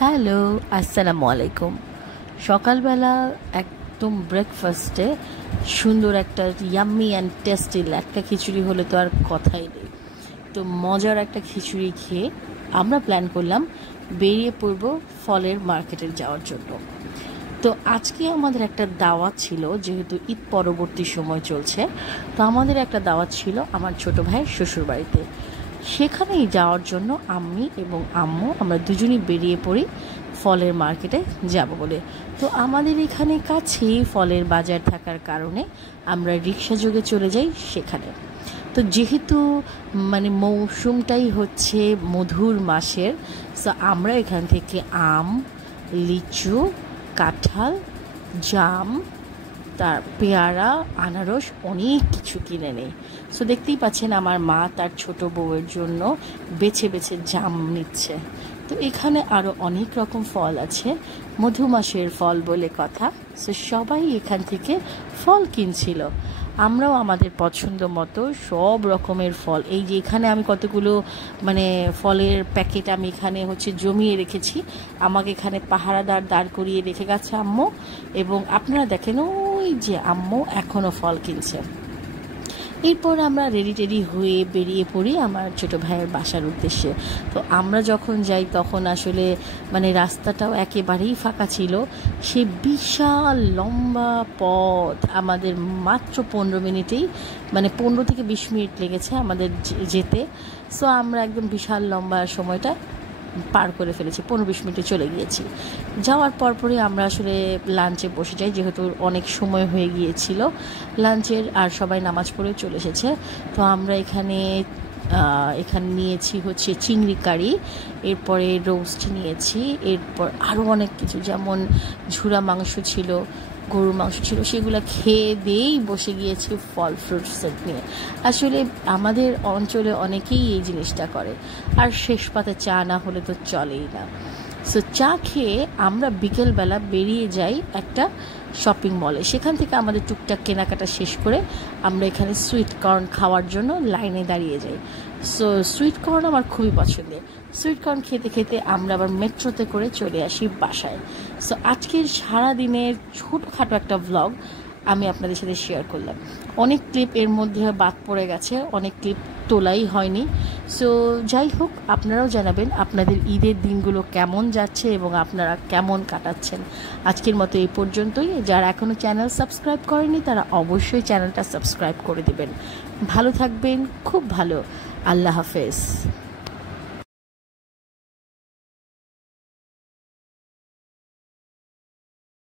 Hello, আসসালামু আলাইকুম। সকালবেলা একদম ব্রেকফাস্টে সুন্দর একটা ইয়াম্মি অ্যান্ড টেস্টি একটা খিচুড়ি হলে তো আর কথাই নেই। তো মজার একটা খিচুড়ি খেয়ে আমরা প্ল্যান করলাম বেরিয়ে পড়ব ফলের মার্কেটে যাওয়ার জন্য। তো আজকে আমাদের একটা দাওয়াত ছিল, যেহেতু ঈদ পরবর্তী সময় চলছে, তো আমাদের একটা দাওয়াত ছিল আমার ছোট ভাইয়ের শ্বশুরবাড়িতে। সেখানেই যাওয়ার জন্য আমি এবং আম্মু আমরা দুজনই বেরিয়ে পড়ি ফলের মার্কেটে যাব বলে। তো আমাদের এখানে কাছেই ফলের বাজার থাকার কারণে আমরা রিক্সা যোগে চলে যাই সেখানে। তো যেহেতু মৌসুমটাই হচ্ছে মধুর মাসের, তো আমরা এখান থেকে আম, লিচু, কাঁঠাল, জাম, তার পেয়ারা, আনারস অনেক কিছু কিনে নেই। সো দেখতেই পাচ্ছেন আমার মা তার ছোট বউয়ের জন্য বেছে বেছে জাম নিচ্ছে। তো এখানে আরও অনেক রকম ফল আছে, মধু মাসের ফল বলে কথা। সো সবাই এখান থেকে ফল কিনছিল। আমরাও আমাদের পছন্দ মতো সব রকমের ফল, এই যে এখানে আমি কতগুলো ফলের প্যাকেট আমি এখানে জমিয়ে রেখেছি। আমাকে এখানে পাহারাদার দাঁড় করিয়ে রেখে গেছে আম্মু, এবং আপনারা দেখেন ওই যে আম্মু এখনও ফল কিনছে। এরপর আমরা রেডি হয়ে বেরিয়ে পড়ি আমার ছোট ভাইয়ের বাসার উদ্দেশ্যে। তো আমরা যখন যাই তখন আসলে রাস্তাটাও একেবারেই ফাঁকা ছিল। সে বিশাল লম্বা পথ আমাদের মাত্র 15 মিনিটেই 15 থেকে 20 মিনিট লেগেছে আমাদের যেতে। সো আমরা একদম বিশাল লম্বা সময়টা পার করে ফেলেছি, 15-20 মিনিটে চলে গিয়েছি। যাওয়ার পরপরই আমরা আসলে লাঞ্চে বসে যাই, যেহেতু অনেক সময় হয়ে গিয়েছিল লাঞ্চের, আর সবাই নামাজ পড়ে চলে এসেছে। তো আমরা এখানে নিয়েছি চিংড়ি কারি, এরপরে রোস্ট নিয়েছি, এরপর আরও অনেক কিছু, যেমন ঝুরা মাংস ছিল, গরুর মাংস ছিল, সেগুলো খেয়ে দিয়েই বসে গিয়েছি ফল ফ্রুট সেট নিয়ে। আসলে আমাদের অঞ্চলে অনেকেই এই জিনিসটা করে, আর শেষ পাতে চা না হলে তো চলেই না। সো চা খেয়ে আমরা বিকেলবেলা বেরিয়ে যাই একটা শপিং মলে। সেখান থেকে আমাদের টুকটাক কেনাকাটা শেষ করে আমরা এখানে সুইট কর্ন খাওয়ার জন্য লাইনে দাঁড়িয়ে যাই। সো সুইট কর্ন আমার খুবই পছন্দের। সুইট কর্ন খেতে খেতে আমরা আবার মেট্রোতে করে চলে আসি বাসায়। সো আজকের সারাদিনের ছোটোখাটো একটা ভ্লগ আমি আপনাদের সাথে শেয়ার করলাম। অনেক ক্লিপ এর মধ্যে বাদ পড়ে গেছে, অনেক ক্লিপ তোলাই হয়নি। সো যাই হোক, আপনারাও জানাবেন আপনাদের ঈদের দিনগুলো কেমন যাচ্ছে এবং আপনারা কেমন কাটাচ্ছেন। আজকের মতো এই পর্যন্তই। যারা এখনও চ্যানেল সাবস্ক্রাইব করেনি তারা অবশ্যই চ্যানেলটা সাবস্ক্রাইব করে দেবেন। ভালো থাকবেন, খুব ভালো। আল্লাহ হাফেজ।